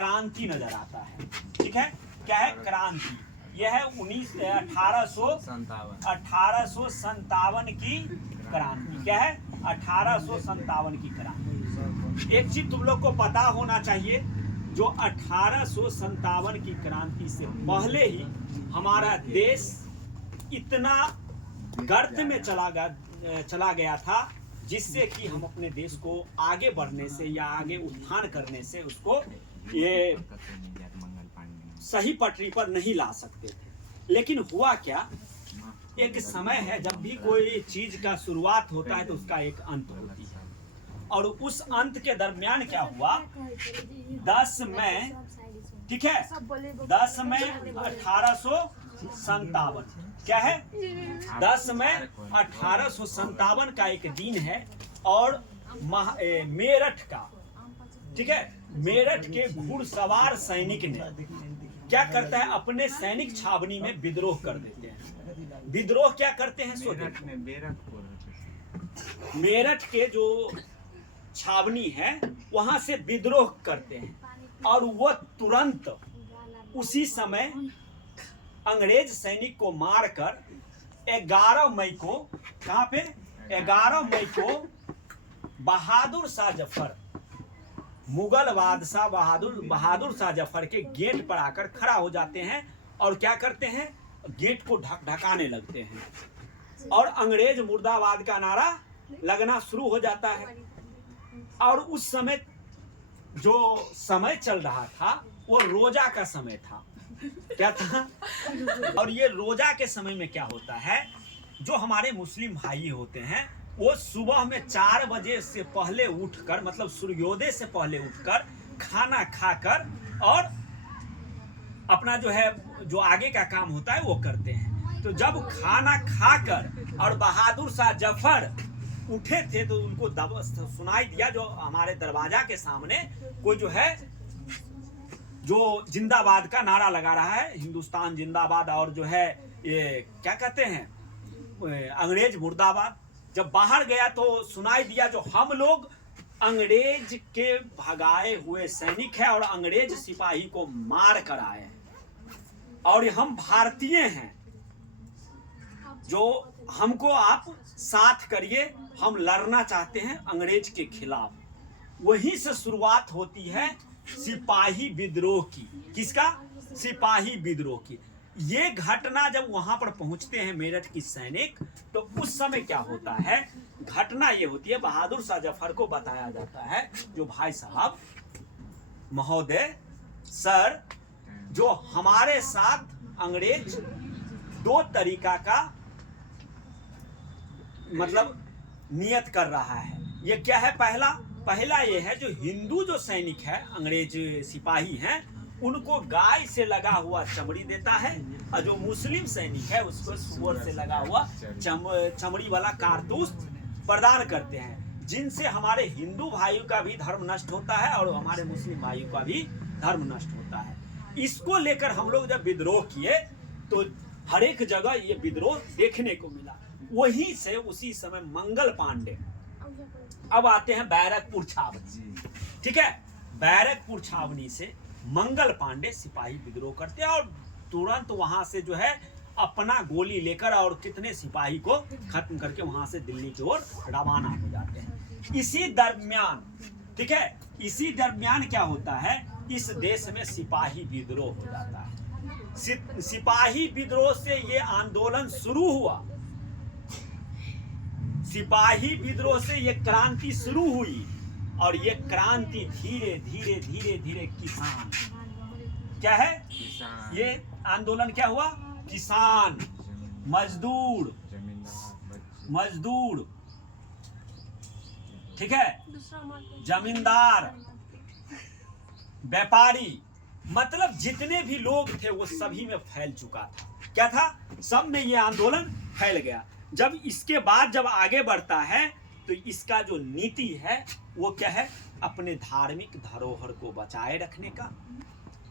क्रांति नजर आता है। ठीक है, क्या है क्रांति? यह है 1857 की क्रांति। क्या है? 1857 की क्रांति। एक चीज तुम लोग को पता होना चाहिए, जो 1857 की क्रांति से पहले ही हमारा देश इतना गर्त में चला गया था, जिससे कि हम अपने देश को आगे बढ़ने से या आगे उत्थान करने से उसको ये सही पटरी पर नहीं ला सकते थे। लेकिन हुआ क्या, एक समय है जब भी कोई चीज का शुरुआत होता है तो उसका एक अंत होती है, और उस अंत के दरमियान क्या हुआ, 10 मई, ठीक है, 10 मई 1857, क्या है 10 मई 1857 का एक दिन है। और मेरठ का, ठीक है, मेरठ के घुड़सवार सैनिक ने क्या करता है, अपने सैनिक छावनी में विद्रोह कर देते हैं। विद्रोह क्या करते हैं, सो मेरठ के जो छावनी है वहां से विद्रोह करते हैं, और वह तुरंत उसी समय अंग्रेज सैनिक को मारकर 11 मई को, कहां पे, 11 मई को बहादुर शाह जफर, मुगल बादशाह बहादुर शाह जफर के गेट पर आकर खड़ा हो जाते हैं, और क्या करते हैं, गेट को ढकाने लगते हैं, और अंग्रेज मुर्दाबाद का नारा लगना शुरू हो जाता है। और उस समय जो समय चल रहा था वो रोजा का समय था। क्या था? और ये रोजा के समय में क्या होता है, जो हमारे मुस्लिम भाई होते हैं वो सुबह में 4 बजे से पहले उठकर, मतलब सूर्योदय से पहले उठकर खाना खाकर और अपना जो है जो आगे का काम होता है वो करते हैं। तो जब खाना खाकर और बहादुर शाह जफर उठे थे तो उनको सुनाई दिया, जो हमारे दरवाजा के सामने कोई जो है जो जिंदाबाद का नारा लगा रहा है, हिंदुस्तान जिंदाबाद, और जो है ये क्या कहते हैं, अंग्रेज मुर्दाबाद। जब बाहर गया तो सुनाई दिया, जो हम लोग अंग्रेज के भगाए हुए सैनिक हैं और अंग्रेज सिपाही को मार कर आए हैं, और हम भारतीय हैं, जो हमको आप साथ करिए, हम लड़ना चाहते हैं अंग्रेज के खिलाफ। वहीं से शुरुआत होती है सिपाही विद्रोह की। किसका? सिपाही विद्रोह की। ये घटना जब वहां पर पहुंचते हैं मेरठ की सैनिक, तो उस समय क्या होता है, घटना ये होती है, बहादुर शाह जफर को बताया जाता है, जो भाई साहब महोदय सर, जो हमारे साथ अंग्रेज 2 तरीका का मतलब नियत कर रहा है। ये क्या है, पहला ये है, जो हिंदू जो सैनिक है, अंग्रेज सिपाही हैं, उनको गाय से लगा हुआ चमड़ी देता है, और जो मुस्लिम सैनिक है उसको सुअर से लगा हुआ चमड़ी वाला कारतूस प्रदान करते हैं, जिनसे हमारे हिंदू भाइयों का भी धर्म नष्ट होता है और हमारे मुस्लिम भाइयों का भी धर्म नष्ट होता है। इसको लेकर हम लोग जब विद्रोह किए तो हर एक जगह ये विद्रोह देखने को मिला। वहीं से उसी समय मंगल पांडे, अब आते हैं बैरकपुर छावनी, ठीक है, बैरकपुर छावनी से मंगल पांडे सिपाही विद्रोह करते हैं, और तुरंत वहां से जो है अपना गोली लेकर और कितने सिपाही को खत्म करके वहां से दिल्ली की ओर रवाना हो जाते हैं। इसी दरमियान, ठीक है, इसी दरमियान क्या होता है, इस देश में सिपाही विद्रोह हो जाता है। सिपाही विद्रोह से ये आंदोलन शुरू हुआ, सिपाही विद्रोह से ये क्रांति शुरू हुई, और ये क्रांति धीरे धीरे धीरे धीरे किसान, क्या है, ये आंदोलन क्या हुआ, किसान, मजदूर, ठीक है, जमींदार, व्यापारी, मतलब जितने भी लोग थे वो सभी में फैल चुका था। क्या था, सब में ये आंदोलन फैल गया। जब इसके बाद जब आगे बढ़ता है तो इसका जो नीति है वो क्या है, अपने धार्मिक धरोहर को बचाए रखने का,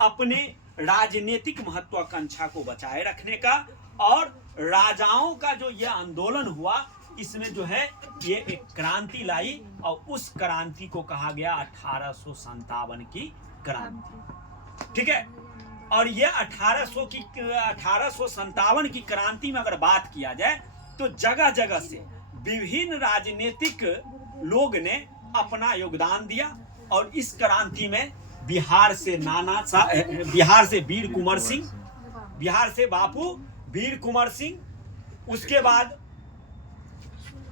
अपने राजनीतिक महत्वाकांक्षा को बचाए रखने का, और राजाओं का जो ये आंदोलन हुआ इसमें जो है ये एक क्रांति लाई, और उस क्रांति को कहा गया 1857 की क्रांति, ठीक है। और ये 1857 की क्रांति में अगर बात किया जाए तो जगह जगह से विभिन्न राजनीतिक लोग ने अपना योगदान दिया और इस क्रांति में बिहार से वीर कुंवर सिंह, बिहार से बापू वीर कुंवर सिंह, उसके बाद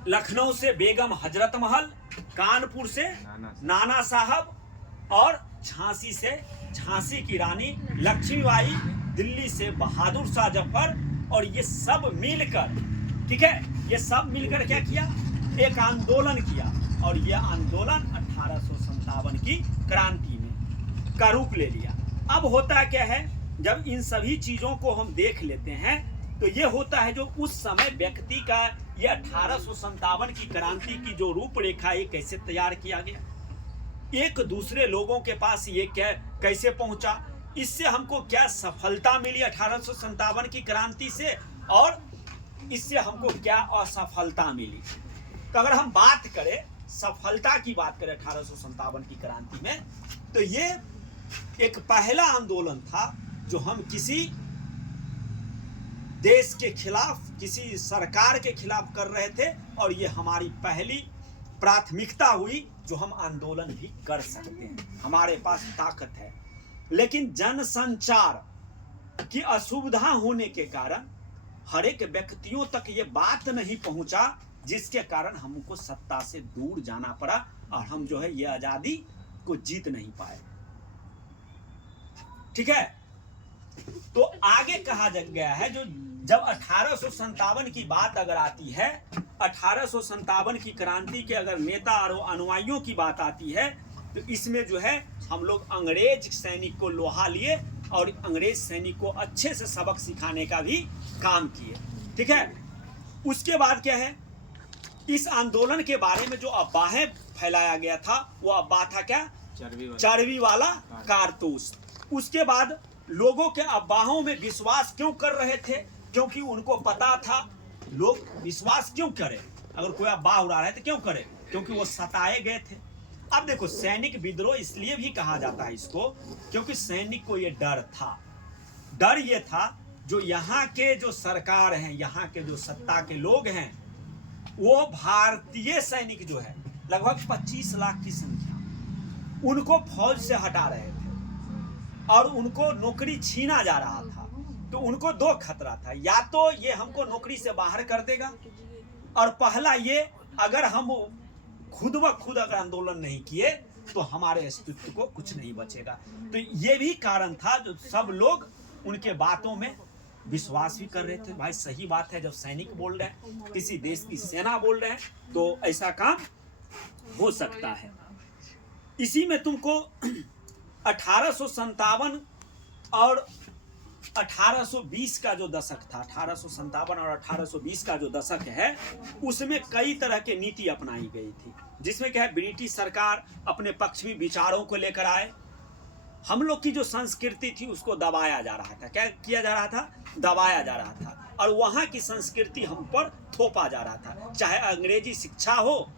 लखनऊ से बेगम हजरत महल, कानपुर से नाना साहब और झांसी से झांसी की रानी लक्ष्मीबाई, दिल्ली से बहादुर शाह जफर। और ये सब मिलकर, ठीक है, ये सब मिलकर क्या किया, एक आंदोलन किया और ये आंदोलन 1857 की क्रांति में का रूप ले लिया। अब होता क्या है, जब इन सभी चीजों को हम देख लेते हैं तो ये होता है जो उस समय व्यक्ति का ये 1857 की क्रांति की जो रूपरेखा ये कैसे तैयार किया गया, एक दूसरे लोगों के पास ये क्या कैसे पहुंचा, इससे हमको क्या सफलता मिली 1857 की क्रांति से और इससे हमको क्या असफलता मिली। तो अगर हम बात करें सफलता की, बात करें 1857 की क्रांति में, तो ये एक पहला आंदोलन था जो हम किसी देश के खिलाफ, किसी सरकार के खिलाफ कर रहे थे और ये हमारी पहली प्राथमिकता हुई जो हम आंदोलन भी कर सकते हैं, हमारे पास ताकत है। लेकिन जनसंचार की असुविधा होने के कारण हर एक व्यक्तियों तक ये बात नहीं पहुंचा, जिसके कारण हमको सत्ता से दूर जाना पड़ा और हम जो है ये आजादी को जीत नहीं पाए, ठीक है। तो आगे कहा गया है जो जब 1857 की बात अगर आती है, 1857 की क्रांति के अगर नेता और अनुयायियों की बात आती है तो इसमें जो है हम लोग अंग्रेज सैनिक को लोहा लिए और अंग्रेज सैनिक को अच्छे से सबक सिखाने का भी काम किए, ठीक है। उसके बाद क्या है, इस आंदोलन के बारे में जो अफवाहें फैलाया गया था वो अफवाह था क्या, चर्बी वाला कारतूस। उसके बाद लोगों के अफवाहों में विश्वास क्यों कर रहे थे, क्योंकि उनको पता था, लोग विश्वास क्यों करें, अगर कोई अफवाह उड़ा रहे थे क्यों करें, क्योंकि वो सताए गए थे। अब देखो सैनिक विद्रोह इसलिए भी कहा जाता है इसको क्योंकि सैनिक को ये डर था, डर ये था जो यहाँ के जो सरकार हैं, यहाँ के जो सत्ता के लोग हैं, वो भारतीय सैनिक जो है लगभग 25 लाख की संख्या, उनको फौज से हटा रहे थे और उनको नौकरी छीना जा रहा था। तो उनको दो खतरा था, या तो ये हमको नौकरी से बाहर कर देगा और पहला ये अगर हम खुद ब खुद अगर आंदोलन नहीं किए तो हमारे अस्तित्व को कुछ नहीं बचेगा। तो ये भी कारण था जो सब लोग उनके बातों में विश्वास भी कर रहे थे, भाई सही बात है, जब सैनिक बोल रहे हैं, किसी देश की सेना बोल रहे हैं तो ऐसा काम हो सकता है। इसी में तुमको 1857 और 1820 का जो दशक था, 1857 और 1820 का जो दशक है, उसमें कई तरह के नीति अपनाई गई थी, जिसमें क्या है, ब्रिटिश सरकार अपने पश्चिमी विचारों को लेकर आए, हम लोग की जो संस्कृति थी उसको दबाया जा रहा था। क्या किया जा रहा था, दबाया जा रहा था, और वहाँ की संस्कृति हम पर थोपा जा रहा था, चाहे अंग्रेजी शिक्षा हो,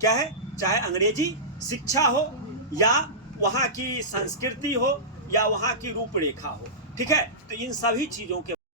क्या है, चाहे अंग्रेजी शिक्षा हो या वहाँ की संस्कृति हो या वहाँ की रूपरेखा हो, ठीक है। तो इन सभी चीज़ों के